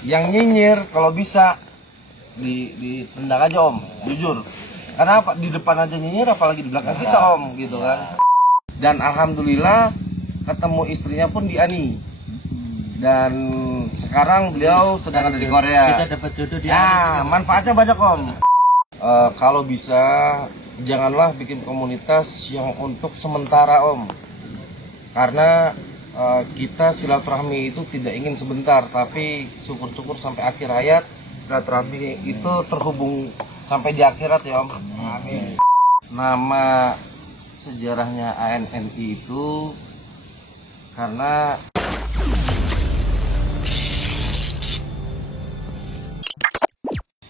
Yang nyinyir kalau bisa ditendang aja Om, jujur. Karena apa? Di depan aja nyinyir, apalagi di belakang kita Om, gitu kan. Dan alhamdulillah ketemu istrinya pun di ANI. Dan sekarang beliau sedang ada di Korea. Bisa dapat jodoh di Nah, manfaatnya banyak Om. Kalau bisa janganlah bikin komunitas yang untuk sementara Om. Karena kita silaturahmi itu tidak ingin sebentar, tapi syukur-syukur sampai akhir hayat silaturahmi itu terhubung sampai di akhirat ya Om. Amin. Nama sejarahnya ANNI itu karena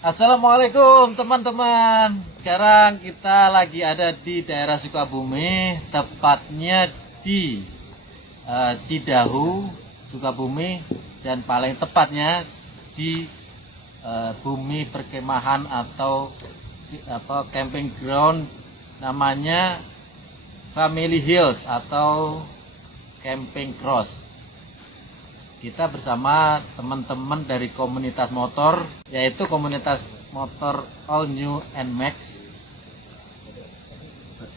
Assalamualaikum teman-teman. Sekarang kita lagi ada di daerah Sukabumi, tepatnya di Cidahu, Sukabumi, dan paling tepatnya di bumi perkemahan atau camping ground namanya Family Hills atau Camping Cross. Kita bersama teman-teman dari komunitas motor, yaitu komunitas motor All New NMAX.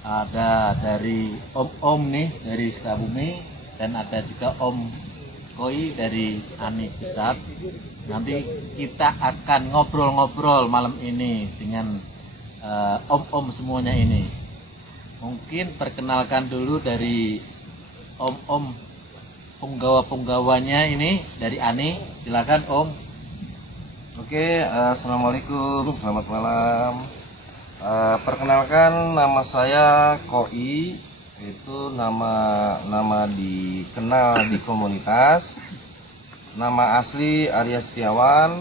Ada dari Om nih dari Sukabumi, dan ada juga Om Koi dari ANI Pusat. Nanti kita akan ngobrol-ngobrol malam ini dengan om-om semuanya ini. Mungkin perkenalkan dulu dari om-om penggawa-penggawanya ini dari ANI. Silakan Om. Oke, assalamualaikum, selamat malam. Perkenalkan, nama saya Koi. Itu nama dikenal di komunitas. Nama asli Arya Setiawan.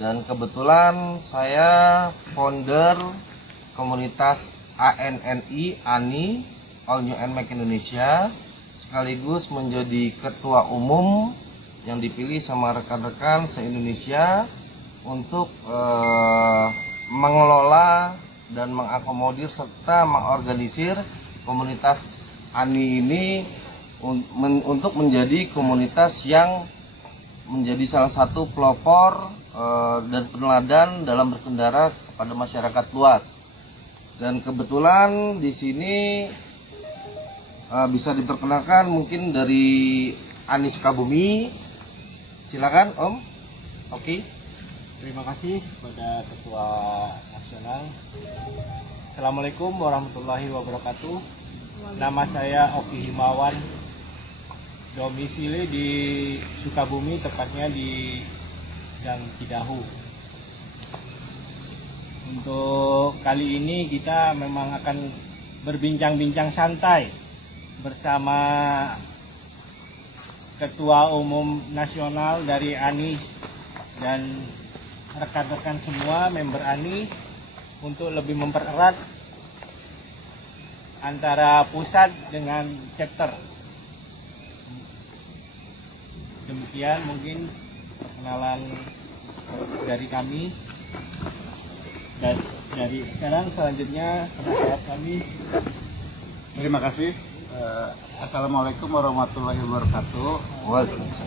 Dan kebetulan saya founder komunitas ANNI All New NMAX Indonesia, sekaligus menjadi ketua umum yang dipilih sama rekan-rekan se-Indonesia untuk mengelola dan mengakomodir serta mengorganisir komunitas ANI ini untuk menjadi komunitas yang menjadi salah satu pelopor dan peneladan dalam berkendara kepada masyarakat luas. Dan kebetulan di sini bisa diperkenalkan mungkin dari ANI Sukabumi. Silakan Om. Oke. Terima kasih kepada Ketua Nasional. Assalamualaikum warahmatullahi wabarakatuh. Nama saya Oki Himawan, domisili di Sukabumi, tepatnya di Gang Cidahu. Untuk kali ini kita memang akan berbincang-bincang santai bersama Ketua Umum Nasional dari ANI dan rekan-rekan semua member ANI untuk lebih mempererat antara pusat dengan chapter. Demikian mungkin perkenalan dari kami. Dan dari sekarang selanjutnya penasehat kami. Terima kasih. Assalamualaikum warahmatullahi wabarakatuh.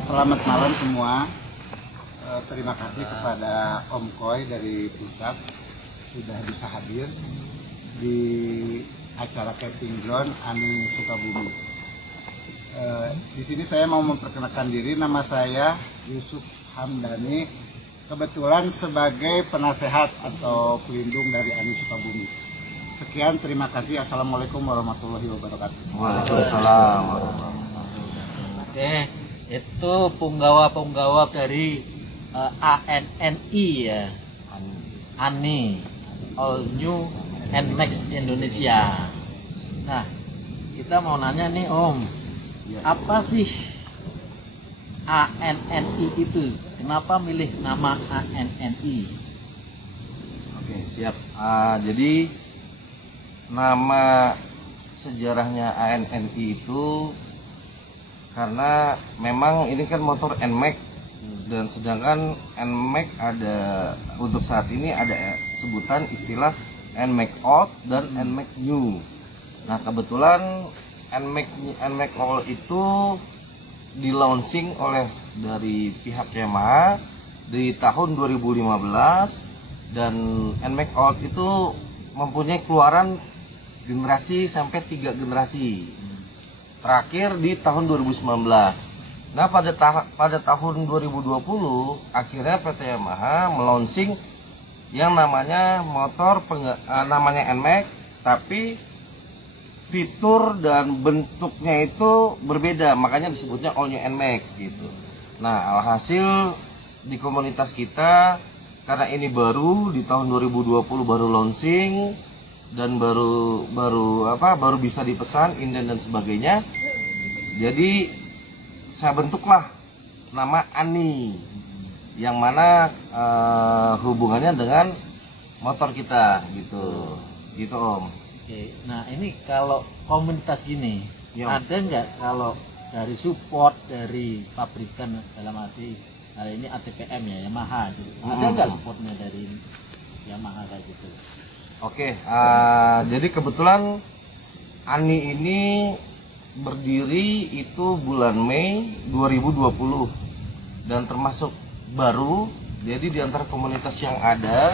Selamat malam semua. Terima kasih kepada Om Koi dari pusat sudah bisa hadir di acara camping ground ANI Sukabumi. Di sini saya mau memperkenalkan diri. Nama saya Yusuf Hamdani, kebetulan sebagai penasehat atau pelindung dari ANI Sukabumi. Sekian, terima kasih. Assalamualaikum warahmatullahi wabarakatuh. Waalaikumsalam. Oke, itu penggawa-penggawa dari ANNI ya, ANI All New NMAX Indonesia. Nah, kita mau nanya nih Om, apa sih ANNI itu? Kenapa milih nama ANNI? Oke, siap. Jadi nama sejarahnya ANNI itu karena memang ini kan motor NMAX, dan sedangkan NMAX ada untuk saat ini ada sebutan istilah NMAX Old dan NMAX New. Nah, kebetulan NMAX Old itu di launching oleh dari pihak Yamaha di tahun 2015, dan NMAX Out itu mempunyai keluaran generasi sampai 3 generasi. Terakhir di tahun 2019. Nah, pada tahun 2020 akhirnya PT Yamaha melonsing yang namanya namanya NMAX, tapi fitur dan bentuknya itu berbeda, makanya disebutnya All New NMAX gitu. Nah, alhasil di komunitas kita, karena ini baru di tahun 2020 baru launching dan baru bisa dipesan, inden dan sebagainya. Jadi saya bentuklah nama Ani, yang mana hubungannya dengan motor kita gitu Om. Oke, nah ini kalau komunitas gini, Ya. ada nggak kalau dari support dari pabrikan, dalam arti hari ini ATPM ya, Yamaha gitu. Ada nggak supportnya dari Yamaha kayak gitu? Oke, jadi kebetulan Ani ini berdiri itu bulan Mei 2020 dan termasuk baru. Jadi di antara komunitas yang ada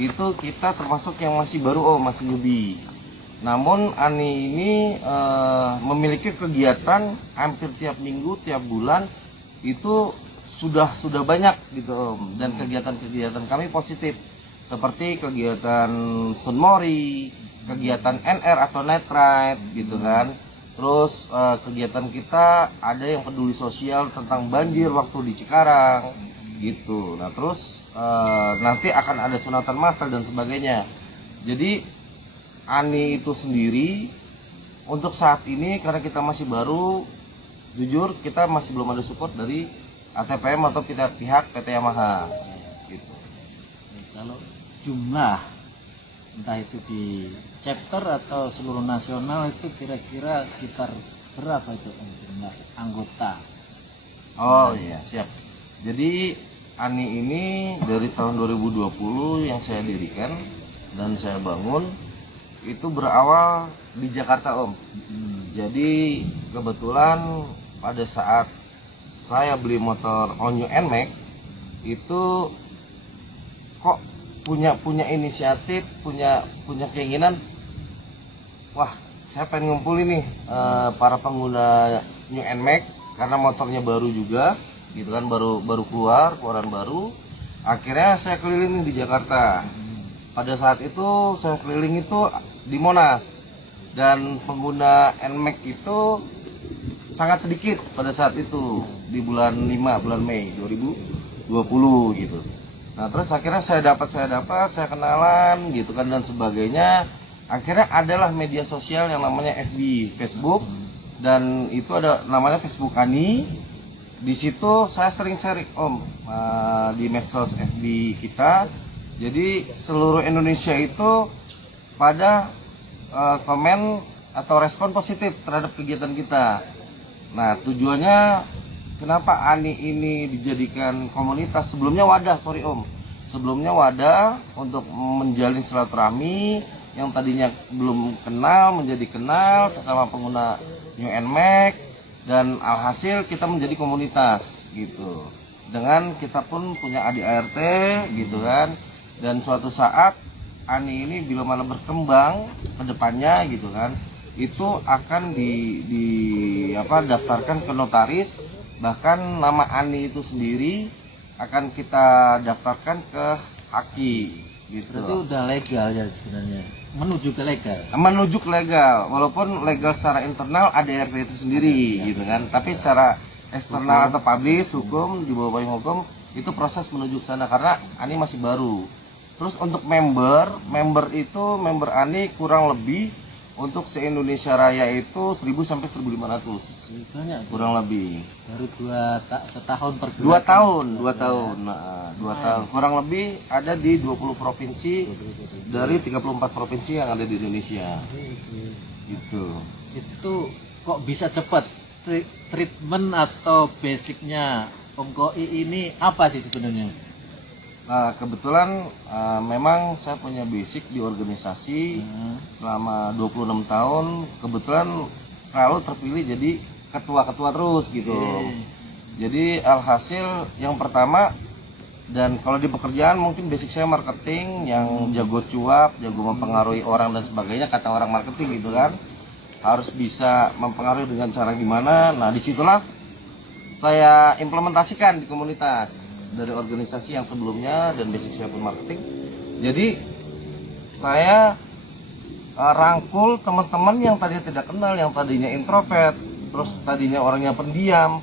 itu kita termasuk yang masih baru, masih newbie. Namun Ani ini memiliki kegiatan hampir tiap minggu, tiap bulan itu sudah banyak gitu Om. Dan kegiatan-kegiatan kami positif, seperti kegiatan Sunmori, kegiatan NR atau Night Ride gitu kan. Terus kegiatan kita ada yang peduli sosial tentang banjir waktu di Cikarang gitu. Nah terus nanti akan ada sunatan massal dan sebagainya. Jadi Ani itu sendiri untuk saat ini, karena kita masih baru, jujur kita masih belum ada support dari ATPM atau pihak PT Yamaha gitu. Kalau jumlah entah itu di chapter atau seluruh nasional itu kira-kira sekitar berapa itu jumlah anggota? Oh iya, siap. Jadi Ani ini dari tahun 2020 yang saya dirikan dan saya bangun itu berawal di Jakarta Om. Jadi kebetulan pada saat saya beli motor All New NMAX itu kok punya inisiatif, punya keinginan, wah saya pengen ngumpulin nih para pengguna New NMAX, karena motornya baru juga gitu kan, baru keluaran baru. Akhirnya saya keliling di Jakarta. Pada saat itu saya keliling itu di Monas, dan pengguna NMAX itu sangat sedikit pada saat itu di bulan Mei 2020 gitu. Nah terus akhirnya saya kenalan gitu kan dan sebagainya. Akhirnya adalah media sosial yang namanya FB, Facebook, dan itu ada namanya Facebook Ani. Di situ saya sering sharing Om di medsos FB kita. Jadi seluruh Indonesia itu pada komen atau respon positif terhadap kegiatan kita. Nah tujuannya kenapa Ani ini dijadikan komunitas, sebelumnya wadah, sebelumnya wadah untuk menjalin silaturahmi yang tadinya belum kenal menjadi kenal sesama pengguna New NMAX, dan alhasil kita menjadi komunitas gitu. Dengan kita pun punya ADART gitu kan. Dan suatu saat Ani ini bila mana berkembang ke depannya gitu kan, itu akan daftarkan ke notaris. Bahkan nama Ani itu sendiri akan kita daftarkan ke Haki gitu. Berarti udah legal ya sebenarnya, menuju ke legal, walaupun legal secara internal ADART itu sendiri gitu kan, tapi secara eksternal atau publis hukum, di bawah payung hukum itu proses menuju ke sana karena Ani masih baru. Terus untuk member Ani kurang lebih untuk se-Indonesia Raya itu 1000 sampai 1500. Banyak. Kurang lebih. Baru setahun per 2 tahun. Nah, 2 tahun. Kurang lebih ada di 20 provinsi dari 34 provinsi yang ada di Indonesia. Gitu. Itu kok bisa cepat? Treatment atau basicnya Om Koi ini apa sih sebenarnya? Nah, kebetulan memang saya punya basic di organisasi selama 26 tahun. Kebetulan selalu terpilih jadi ketua-ketua terus gitu. Jadi alhasil yang pertama Dan kalau di pekerjaan mungkin basic saya marketing, yang jago cuap, jago mempengaruhi orang dan sebagainya, kata orang marketing gitu kan. Harus bisa mempengaruhi dengan cara gimana. Nah, disitulah saya implementasikan di komunitas dari organisasi yang sebelumnya, dan basic saya pun marketing. Jadi saya rangkul teman-teman yang tadinya tidak kenal, yang tadinya introvert, terus tadinya orangnya pendiam.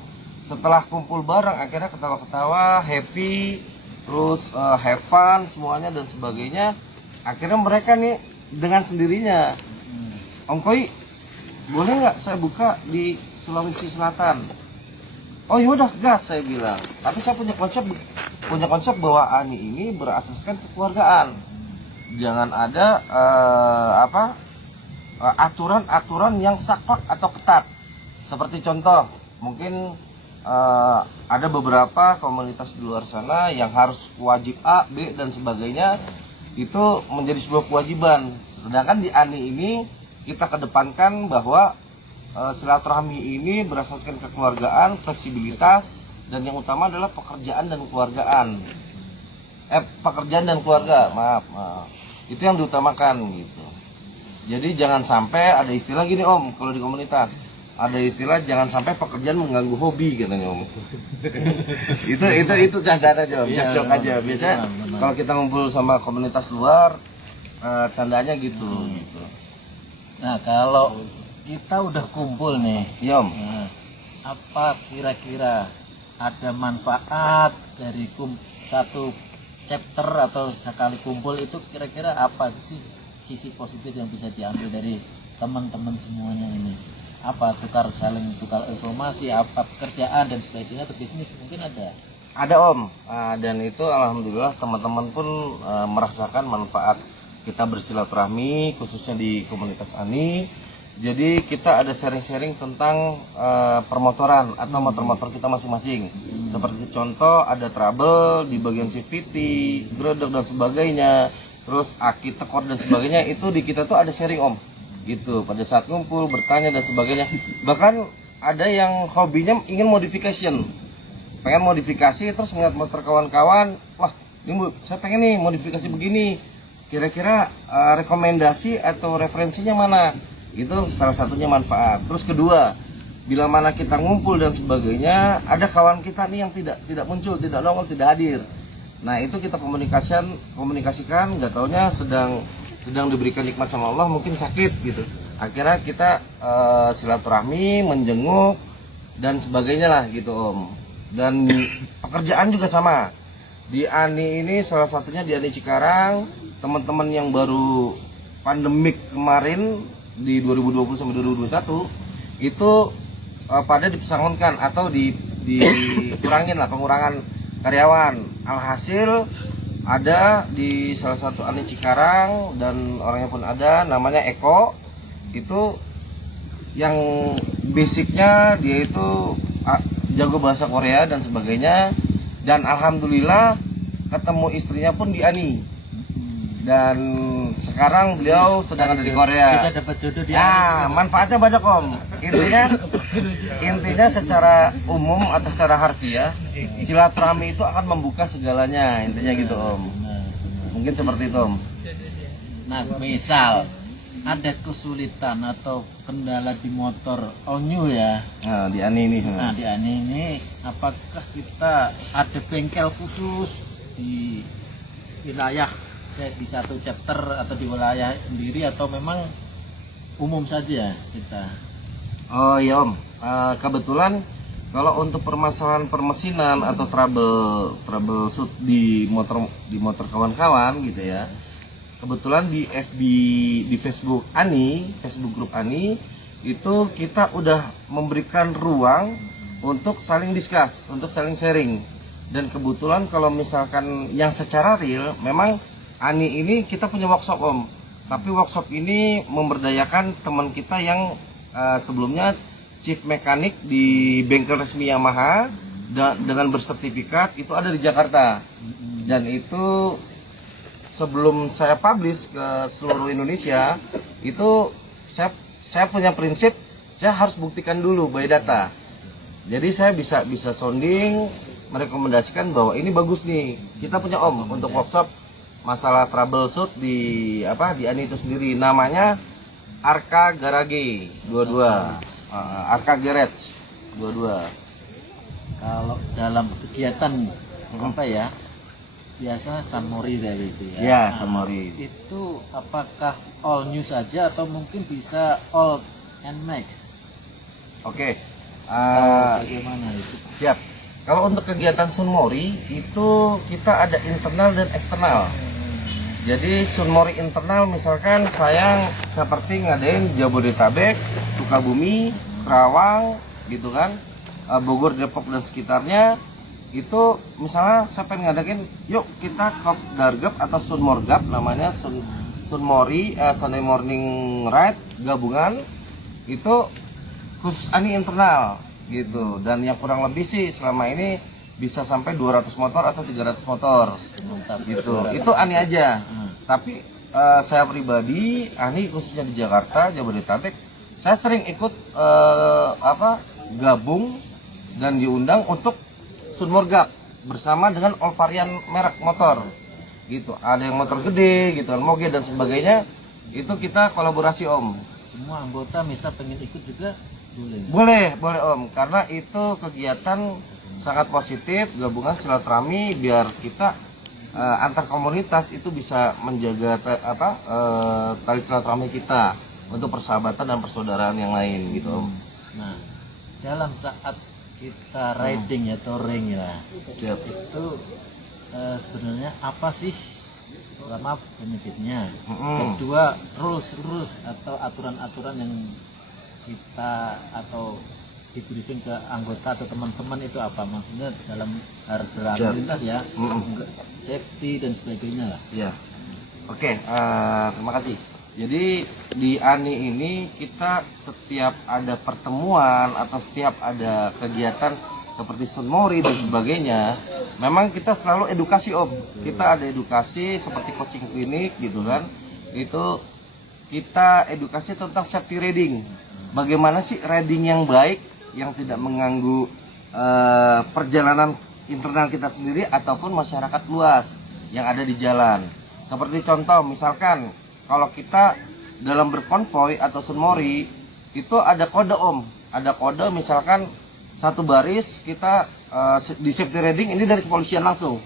Setelah kumpul bareng akhirnya ketawa-ketawa, happy, terus have fun semuanya dan sebagainya. Akhirnya mereka nih dengan sendirinya, Om Koi, boleh nggak saya buka di Sulawesi Selatan? Oh yaudah, gas, saya bilang. Tapi saya punya konsep bahwa ANI ini berasaskan kekeluargaan. Jangan ada aturan-aturan yang saklek atau ketat. Seperti contoh, mungkin ada beberapa komunitas di luar sana yang harus wajib A, B, dan sebagainya. Itu menjadi sebuah kewajiban. Sedangkan di ANI ini kita kedepankan bahwa silaturahmi ini berasaskan kekeluargaan, fleksibilitas, dan yang utama adalah pekerjaan dan keluarga, maaf. Itu yang diutamakan gitu. Jadi jangan sampai ada istilah gini Om, kalau di komunitas ada istilah jangan sampai pekerjaan mengganggu hobi katanya Om. itu candaan aja Om, just joke aja. Biasanya kalau kita ngumpul sama komunitas luar candanya gitu. Nah, kalau kita udah kumpul nih, Iya Om. nah, apa kira-kira ada manfaat dari satu chapter atau sekali kumpul itu, kira-kira apa sih sisi positif yang bisa diambil dari teman-teman semuanya ini? Apa saling tukar informasi, apa pekerjaan dan sebagainya, atau bisnis mungkin ada? Ada Om, dan itu alhamdulillah teman-teman pun merasakan manfaat kita bersilaturahmi khususnya di komunitas ANI. Jadi kita ada sharing-sharing tentang permotoran atau motor-motor kita masing-masing. Seperti contoh ada trouble di bagian CVT, gredek dan sebagainya, terus aki, tekor dan sebagainya. Itu di kita tuh ada sharing Om, gitu. Pada saat ngumpul bertanya dan sebagainya. Bahkan ada yang hobinya ingin modification, pengen modifikasi, terus ngeliat motor kawan-kawan, wah ini saya pengen nih modifikasi begini, kira-kira rekomendasi atau referensinya mana? Itu salah satunya manfaat. Terus kedua, bila mana kita ngumpul dan sebagainya, ada kawan kita nih yang tidak muncul, tidak nongol, tidak hadir. Nah itu kita komunikasikan, nggak taunya sedang diberikan nikmat sama Allah, mungkin sakit gitu. Akhirnya kita silaturahmi, menjenguk dan sebagainya lah gitu Om. Dan pekerjaan juga sama. Di ANI ini salah satunya di ANI Cikarang, teman-teman yang baru pandemik kemarin di 2020 sampai 2021 itu pada dipesangonkan atau dikurangin lah, pengurangan karyawan. Alhasil ada di salah satu ANI Cikarang dan orangnya pun ada, namanya Eko. Itu yang basicnya dia itu jago bahasa Korea dan sebagainya, dan alhamdulillah ketemu istrinya pun di ANI. Dan sekarang beliau sedang ada di Korea. Bisa dapat jodoh di manfaatnya banyak Om. Intinya secara umum atau secara harfiah, silaturahmi itu akan membuka segalanya, intinya gitu Om. Mungkin seperti itu Om. Nah, misal ada kesulitan atau kendala di motor Onyu ya. Nah, di ANI ini. Nah, di ANI ini apakah kita ada bengkel khusus di wilayah, di satu chapter atau di wilayah sendiri, atau memang umum saja kita? Oh iya Om, kebetulan kalau untuk permasalahan permesinan atau troubleshoot di motor kawan-kawan gitu ya, kebetulan di FB, di Facebook ANI, Facebook grup ANI itu kita udah memberikan ruang untuk saling discuss, untuk saling sharing. Dan kebetulan kalau misalkan yang secara real, memang ANI ini kita punya workshop Om, tapi workshop ini memberdayakan teman kita yang sebelumnya chief mekanik di bengkel resmi Yamaha dengan bersertifikat, itu ada di Jakarta. Dan itu sebelum saya publish ke seluruh Indonesia, itu saya punya prinsip, saya harus buktikan dulu by data. Jadi saya bisa sounding merekomendasikan bahwa ini bagus nih, kita punya Om untuk workshop masalah troubleshoot di ANI itu sendiri, namanya Arka Garage 22, Arka Garage 22. Kalau dalam kegiatan apa ya, biasa Sunmori dari itu ya. Ya, Sunmori. Itu apakah all new saja atau mungkin bisa all and max? Oke. Bagaimana itu? Siap. Kalau untuk kegiatan Sunmori itu kita ada internal dan eksternal. Jadi Sunmori internal misalkan saya seperti ngadain Jabodetabek, Sukabumi, Kerawang gitu kan, Bogor, Depok dan sekitarnya. Itu misalnya saya pengen ngadain, yuk kita Kopdargap atau Sunmorgap, namanya Sunmori Sunday Morning Ride gabungan, itu khusus ANI internal gitu. Dan yang kurang lebih sih selama ini bisa sampai 200 motor atau 300 motor gitu. Itu ANI aja. Tapi saya pribadi ANI khususnya di Jakarta, Jabodetabek, saya sering ikut gabung dan diundang untuk Sunmorgap bersama dengan all varian merek motor gitu. Ada yang motor gede gitu, moge dan sebagainya. Itu kita kolaborasi Om. Semua anggota misal pengen ikut juga boleh? Boleh Om, karena itu kegiatan sangat positif, gabungan silaturahmi biar kita antar komunitas itu bisa menjaga tali silaturahmi kita untuk persahabatan dan persaudaraan yang lain gitu Om. Nah, dalam saat kita riding ya, touring ya, siap. Itu sebenarnya apa sih pertama benefitnya, kedua rules atau aturan-aturan yang kita atau di briefing ke anggota atau teman-teman itu apa, maksudnya dalam harus berlalu lintas ya, safety dan sebagainya lah ya. Oke, terima kasih. Jadi di ANI ini kita setiap ada pertemuan atau setiap ada kegiatan seperti Sunmori dan sebagainya, memang kita selalu edukasi Om. Kita ada edukasi seperti coaching klinik gitu kan. Itu kita edukasi tentang safety riding. Bagaimana sih riding yang baik, yang tidak mengganggu perjalanan internal kita sendiri ataupun masyarakat luas yang ada di jalan. Seperti contoh misalkan kalau kita dalam berkonvoy atau Sunmori itu ada kode Om, ada kode misalkan satu baris kita di safety riding ini dari kepolisian langsung,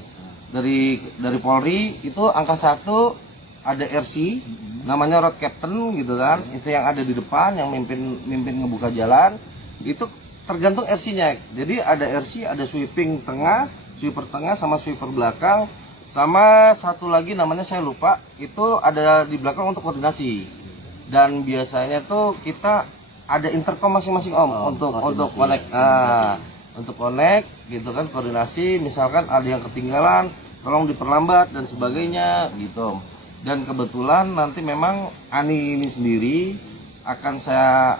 dari Polri itu angka 1 ada RC namanya road captain gitu kan, itu yang ada di depan yang mimpin ngebuka jalan, itu tergantung RC-nya. Jadi ada RC, ada sweeping tengah, sweeper tengah sama sweeper belakang. Sama satu lagi namanya saya lupa, itu ada di belakang untuk koordinasi. Dan biasanya tuh kita ada intercom masing-masing Om untuk connect. Untuk connect gitu kan, koordinasi, misalkan ada yang ketinggalan, tolong diperlambat dan sebagainya gitu. Dan kebetulan nanti memang ANI ini sendiri akan saya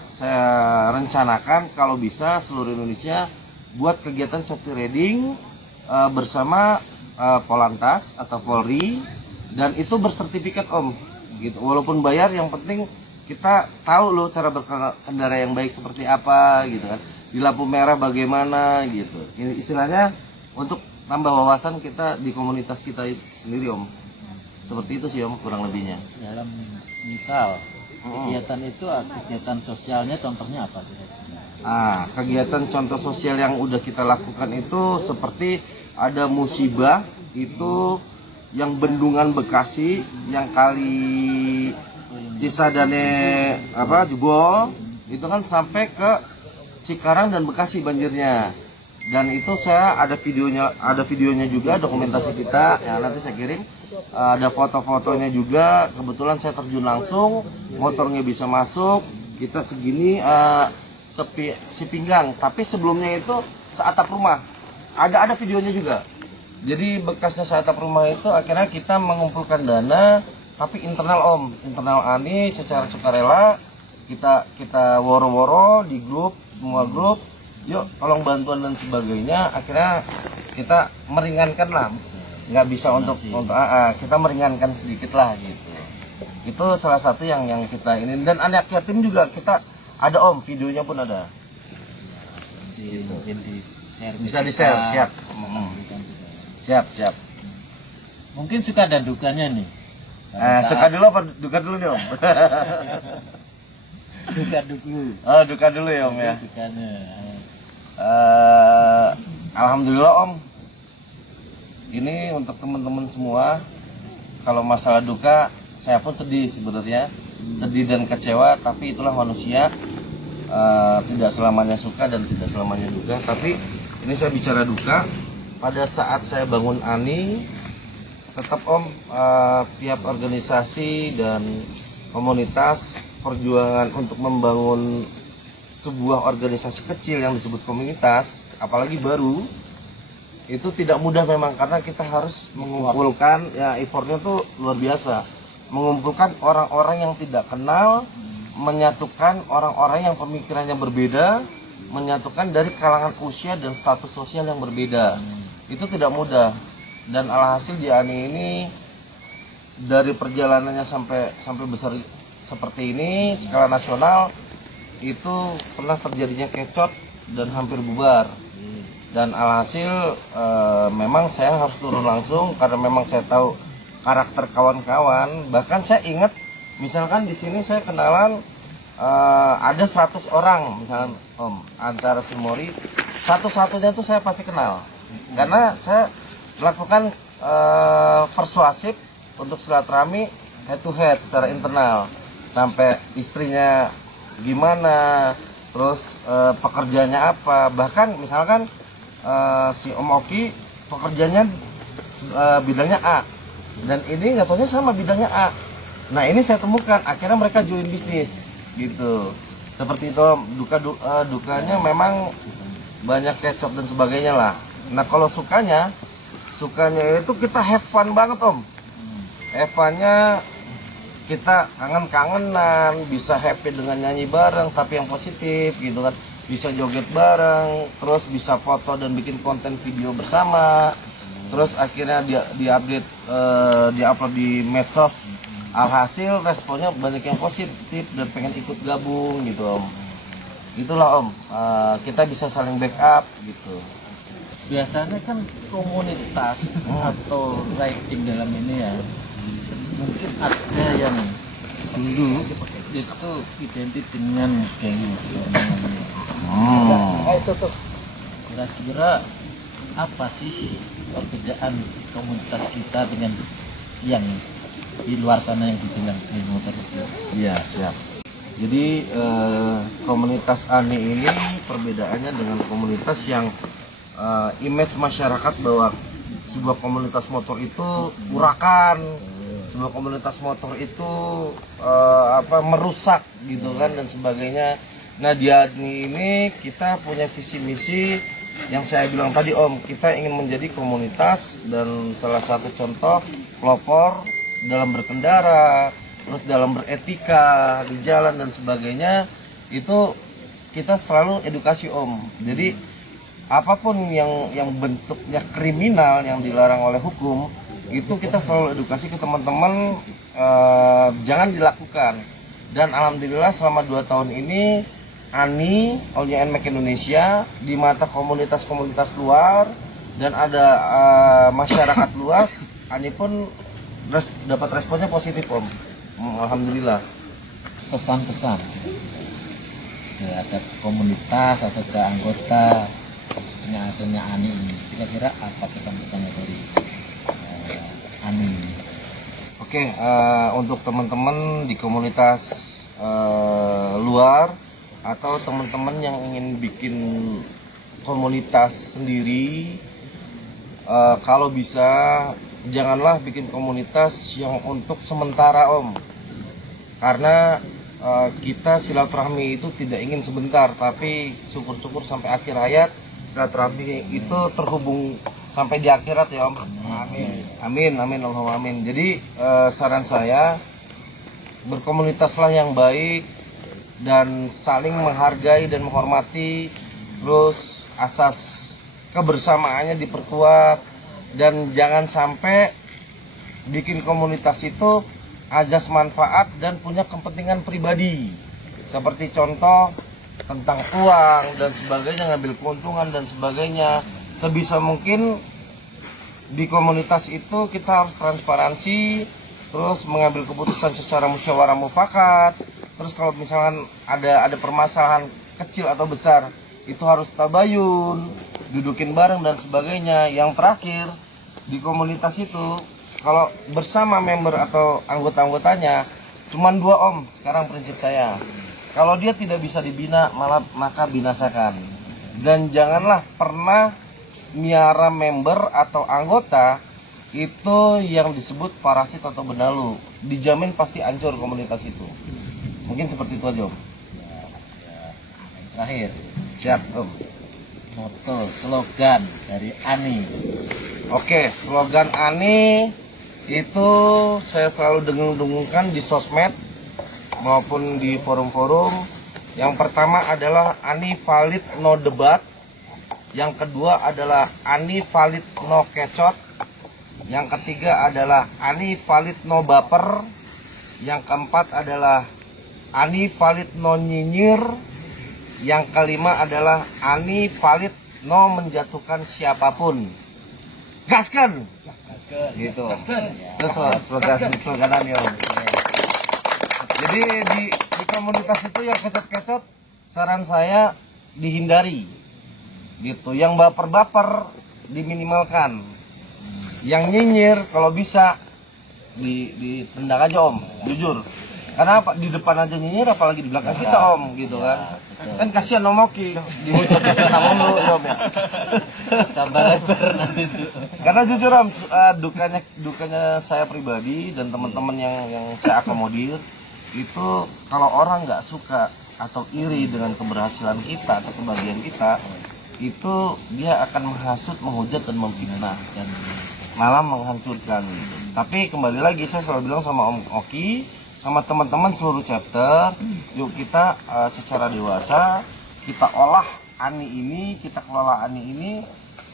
rencanakan kalau bisa seluruh Indonesia buat kegiatan safety riding bersama Polantas atau Polri, dan itu bersertifikat Om gitu. Walaupun bayar, yang penting kita tahu loh cara berkendara yang baik seperti apa gitu kan, di lampu merah bagaimana gitu. Ini istilahnya untuk tambah wawasan kita di komunitas kita sendiri Om. Seperti itu sih Om kurang lebihnya. Dalam misal kegiatan itu, kegiatan sosialnya contohnya apa? Kegiatan contoh sosial yang udah kita lakukan itu seperti ada musibah itu yang Bendungan Bekasi yang kali Cisadane jebol itu kan sampai ke Cikarang dan Bekasi banjirnya. Dan itu saya ada videonya juga, dokumentasi kita ya, nanti saya kirim. Ada foto-fotonya juga, kebetulan saya terjun langsung, motornya bisa masuk, kita segini sepinggang. Tapi sebelumnya itu seatap rumah, ada videonya juga. Jadi bekasnya seatap rumah itu akhirnya kita mengumpulkan dana, tapi internal Om, internal ANI secara sukarela, kita woro-woro di grup, semua grup, yuk tolong bantuan dan sebagainya. Akhirnya kita meringankan lah, nggak bisa untuk kita meringankan sedikit lah gitu. Itu salah satu yang kita ini. Dan anak yatim juga kita ada Om, videonya pun ada. Mungkin di share, bisa di share, siap. Siap, siap. Mungkin suka dan dukanya nih. Suka dulu apa duka dulu nih Om? Duka dulu. Oh, duka dulu ya Om ya. Dukanya. Alhamdulillah Om. Ini untuk teman-teman semua. Kalau masalah duka, saya pun sedih sebenarnya. Sedih dan kecewa, tapi itulah manusia. Tidak selamanya suka dan tidak selamanya duka. Tapi ini saya bicara duka. Pada saat saya bangun ANI, tetap Om, tiap organisasi dan komunitas perjuangan untuk membangun sebuah organisasi kecil yang disebut komunitas, apalagi baru, itu tidak mudah memang, karena kita harus mengumpulkan, ya effortnya tuh luar biasa, mengumpulkan orang-orang yang tidak kenal, menyatukan orang-orang yang pemikirannya berbeda, menyatukan dari kalangan usia dan status sosial yang berbeda. Itu tidak mudah. Dan alhasil di ANI ini dari perjalanannya sampai besar seperti ini skala nasional, itu pernah terjadinya kecot dan hampir bubar. Dan alhasil memang saya harus turun langsung karena memang saya tahu karakter kawan-kawan. Bahkan saya ingat misalkan di sini saya kenalan ada 100 orang misalkan Om, antara Sumori satu-satunya itu saya pasti kenal. Karena saya melakukan persuasif untuk silaturahmi head to head secara internal, sampai istrinya gimana, terus pekerjaannya apa, bahkan misalkan si Om Oki pekerjaannya bidangnya A dan ini nggak tahunya sama bidangnya A. Nah ini saya temukan, akhirnya mereka join bisnis gitu, seperti itu Om. Dukanya memang banyak kecot dan sebagainya lah. Nah kalau sukanya itu kita have fun banget Om. Have funnya kita kangen-kangenan, bisa happy dengan nyanyi bareng tapi yang positif gitu kan, bisa joget bareng, terus bisa foto dan bikin konten video bersama, terus akhirnya diupdate, diupload di medsos. Alhasil responnya banyak yang positif dan pengen ikut gabung gitu Om. Itulah Om, kita bisa saling backup gitu. Biasanya kan komunitas atau riding dalam ini ya, mungkin ada yang dulu itu identik dengan geng. Kira-kira apa sih perbedaan komunitas kita dengan yang di luar sana yang dibilang geng motor itu? Iya siap. Jadi komunitas ANI ini perbedaannya dengan komunitas yang image masyarakat bahwa sebuah komunitas motor itu urakan, sebuah komunitas motor itu merusak gitu kan dan sebagainya. Nah di ANI ini kita punya visi misi yang saya bilang tadi Om, kita ingin menjadi komunitas dan salah satu contoh pelopor dalam berkendara, terus dalam beretika di jalan dan sebagainya. Itu kita selalu edukasi Om. Jadi apapun yang bentuknya kriminal yang dilarang oleh hukum, itu kita selalu edukasi ke teman-teman, jangan dilakukan. Dan alhamdulillah selama 2 tahun ini ANI All New NMAX Indonesia di mata komunitas-komunitas luar dan ada masyarakat luas, ANI pun dapat responnya positif Om. Alhamdulillah. Pesan-pesan terhadap komunitas atau ke anggota adanya ANI ini, kira-kira apa pesan-pesannya dari ANI ini? Oke, untuk teman-teman di komunitas luar atau teman-teman yang ingin bikin komunitas sendiri, kalau bisa janganlah bikin komunitas yang untuk sementara Om, karena kita silaturahmi itu tidak ingin sebentar, tapi syukur-syukur sampai akhir hayat silaturahmi itu terhubung sampai di akhirat ya Om. Amin. Amin, amin, Allahumma amin. Jadi saran saya, berkomunitaslah yang baik dan saling menghargai dan menghormati, terus asas kebersamaannya diperkuat, dan jangan sampai bikin komunitas itu azas manfaat dan punya kepentingan pribadi, seperti contoh tentang uang dan sebagainya, ngambil keuntungan dan sebagainya. sebisa mungkin di komunitas itu kita harus transparansi, terus mengambil keputusan secara musyawarah mufakat. Terus kalau misalkan ada permasalahan kecil atau besar, itu harus tabayun, dudukin bareng dan sebagainya. Yang terakhir, di komunitas itu kalau bersama member atau anggota-anggotanya cuman 2 om. Sekarang prinsip saya, kalau dia tidak bisa dibina, maka binasakan. Dan janganlah pernah miara member atau anggota itu yang disebut parasit atau benalu. Dijamin pasti hancur komunitas itu. Mungkin seperti itu aja om. Terakhir, Siap om. moto slogan dari Ani. Oke, slogan Ani itu saya selalu dengung-dengungkan di sosmed maupun di forum-forum. Yang pertama adalah Ani valid no debat. Yang kedua adalah Ani valid no kecot. Yang ketiga adalah Ani valid no baper. Yang keempat adalah Ani valid no nyinyir. Yang kelima adalah Ani valid no menjatuhkan siapapun. Gaskan! Gitu. Terus slogan Ani om. Jadi di komunitas itu yang kecot-kecot, saran saya dihindari. Gitu. Yang baper-baper diminimalkan. Yang nyinyir kalau bisa ditendang aja om, jujur. Karena apa? Di depan aja nyinyir, apalagi di belakang kita om, gitu kan. Kan kasihan om Oki dihujat sama lu om ya. Tambah lebar nanti tuh. Karena jujur om, dukanya saya pribadi dan teman-teman yang saya akomodir itu, kalau orang nggak suka atau iri dengan keberhasilan kita atau kebahagiaan kita, itu dia akan menghasut, menghujat dan memfitnah dan malah menghancurkan. Tapi kembali lagi saya selalu bilang sama Om Oki, sama teman-teman seluruh chapter, yuk kita secara dewasa kita olah Ani ini, kita kelola Ani ini,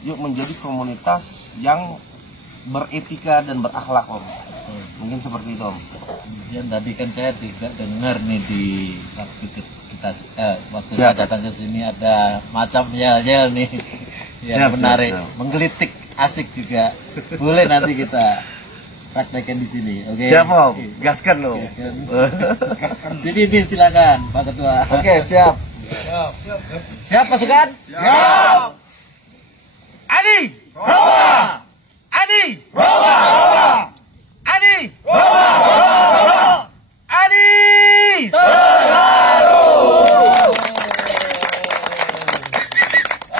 yuk menjadi komunitas yang beretika dan berakhlak om. Mungkin seperti itu om. Yang tadi kan saya tidak dengar nih di waktu waktu saya datang ke sini ada macam yel-yel nih yang Siap, menarik, siap. menggelitik, asik juga. Boleh nanti kita praktekkan di sini. Oke. Siap om, gaskan lo. Dipimpin silakan Pak Ketua. Oke siap. Siap pasukan? Siap. Adi. Bawa! Adi. Bawa! Adi. Adi.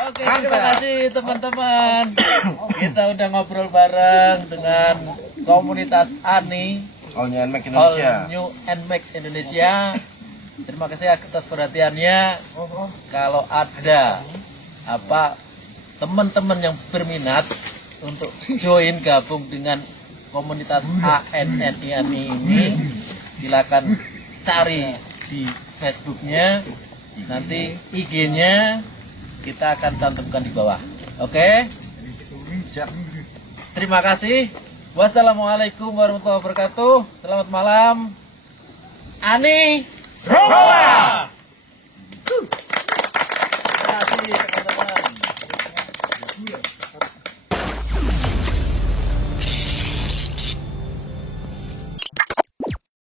Oke, terima kasih teman-teman. Kita udah ngobrol bareng dengan komunitas Ani All New NMAX All Indonesia. New NMAX Indonesia. Terima kasih atas perhatiannya. Kalau ada teman-teman yang berminat untuk join gabung dengan komunitas ANNI Ani ini, silakan cari di Facebooknya, nanti IG-nya kita akan cantumkan di bawah. Oke? Siap. Terima kasih. Wassalamualaikum warahmatullahi wabarakatuh. Selamat malam. Ani Roma.